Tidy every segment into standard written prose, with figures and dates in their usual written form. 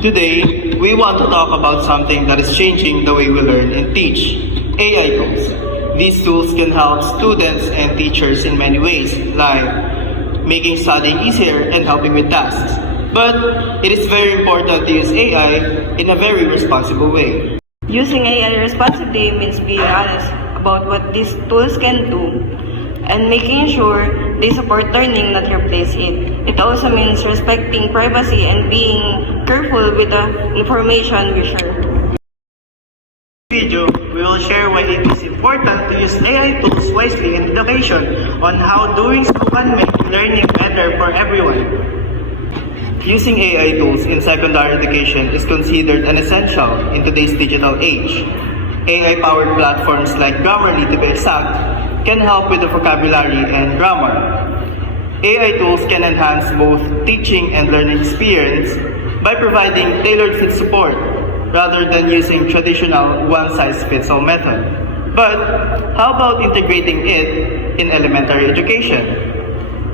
Today, we want to talk about something that is changing the way we learn and teach, AI tools. These tools can help students and teachers in many ways, like making studying easier and helping with tasks. But it is very important to use AI in a very responsible way. Using AI responsibly means being honest about what these tools can do and making sure they support learning, not replace it. It also means respecting privacy and being careful with the information we share. In this video, we will share why it is important to use AI tools wisely in education on how doing so can make learning better for everyone. Using AI tools in secondary education is considered an essential in today's digital age. AI-powered platforms like Grammarly, to be exact, can help with the vocabulary and grammar. AI tools can enhance both teaching and learning experience by providing tailored fit support rather than using traditional one-size-fits-all method. But how about integrating it in elementary education?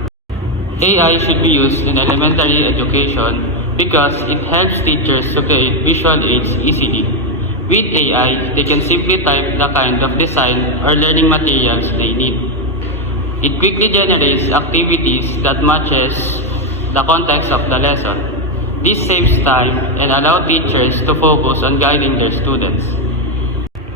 AI should be used in elementary education because it helps teachers to create visual aids easily. With AI, they can simply type the kind of design or learning materials they need. It quickly generates activities that matches the context of the lesson. This saves time and allows teachers to focus on guiding their students.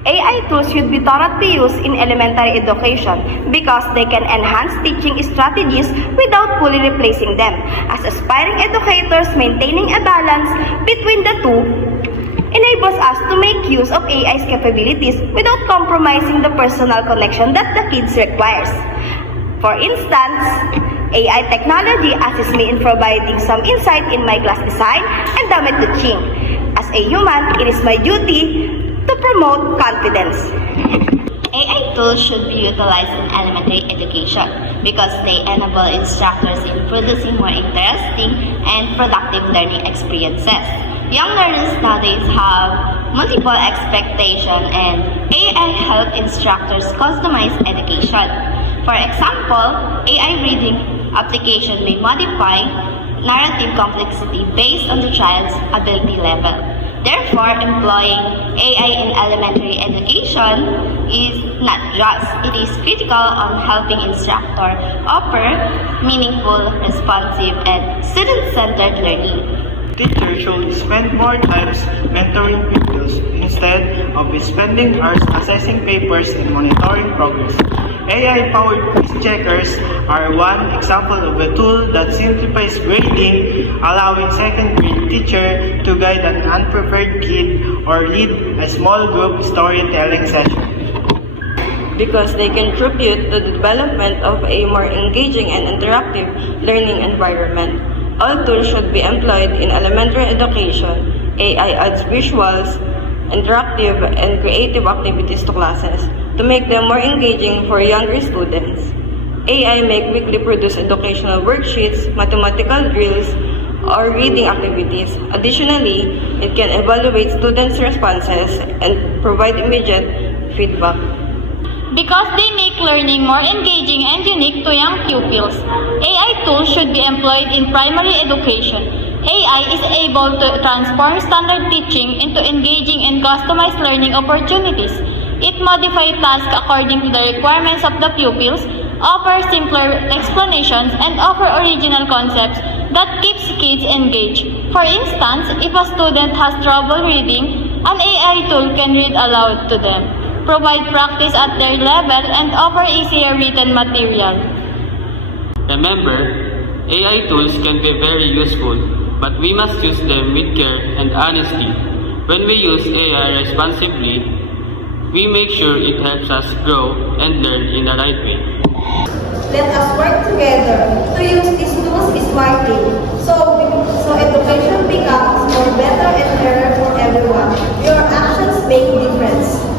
AI tools should be thoroughly used in elementary education because they can enhance teaching strategies without fully replacing them. As aspiring educators, maintaining a balance between the two enables us to make use of AI's capabilities without compromising the personal connection that the kids requires. For instance, AI technology assists me in providing some insight in my class design and demo teaching. As a human, it is my duty to promote confidence. AI tools should be utilized in elementary education because they enable instructors in producing more interesting and productive learning experiences. Young learners nowadays have multiple expectations and AI help instructors customize education. For example, AI reading application may modify narrative complexity based on the child's ability level. Therefore, employing AI in elementary education is not just, it is critical on helping instructor offer meaningful, responsive, and student-centered learning. Teachers should spend more time mentoring pupils instead of spending hours assessing papers and monitoring progress. AI-powered quiz checkers are one example of a tool that simplifies grading, allowing second-grade teacher to guide an unprepared kid or lead a small group storytelling session. Because they contribute to the development of a more engaging and interactive learning environment. All tools should be employed in elementary education. AI adds visuals, interactive, and creative activities to classes to make them more engaging for younger students. AI may quickly produce educational worksheets, mathematical drills, or reading activities. Additionally, it can evaluate students' responses and provide immediate feedback. Because they make learning more engaging and unique to young pupils, AI tools should be employed in primary education. AI is able to transform standard teaching into engaging and customized learning opportunities. It modifies tasks according to the requirements of the pupils, offers simpler explanations, and offers original concepts that keeps kids engaged. For instance, if a student has trouble reading, an AI tool can read aloud to them, provide practice at their level, and offer easier written material. Remember, AI tools can be very useful, but we must use them with care and honesty. When we use AI responsibly, we make sure it helps us grow and learn in the right way. Let us work together to use these tools smartly so education becomes more better and fairer for everyone. Your actions make difference.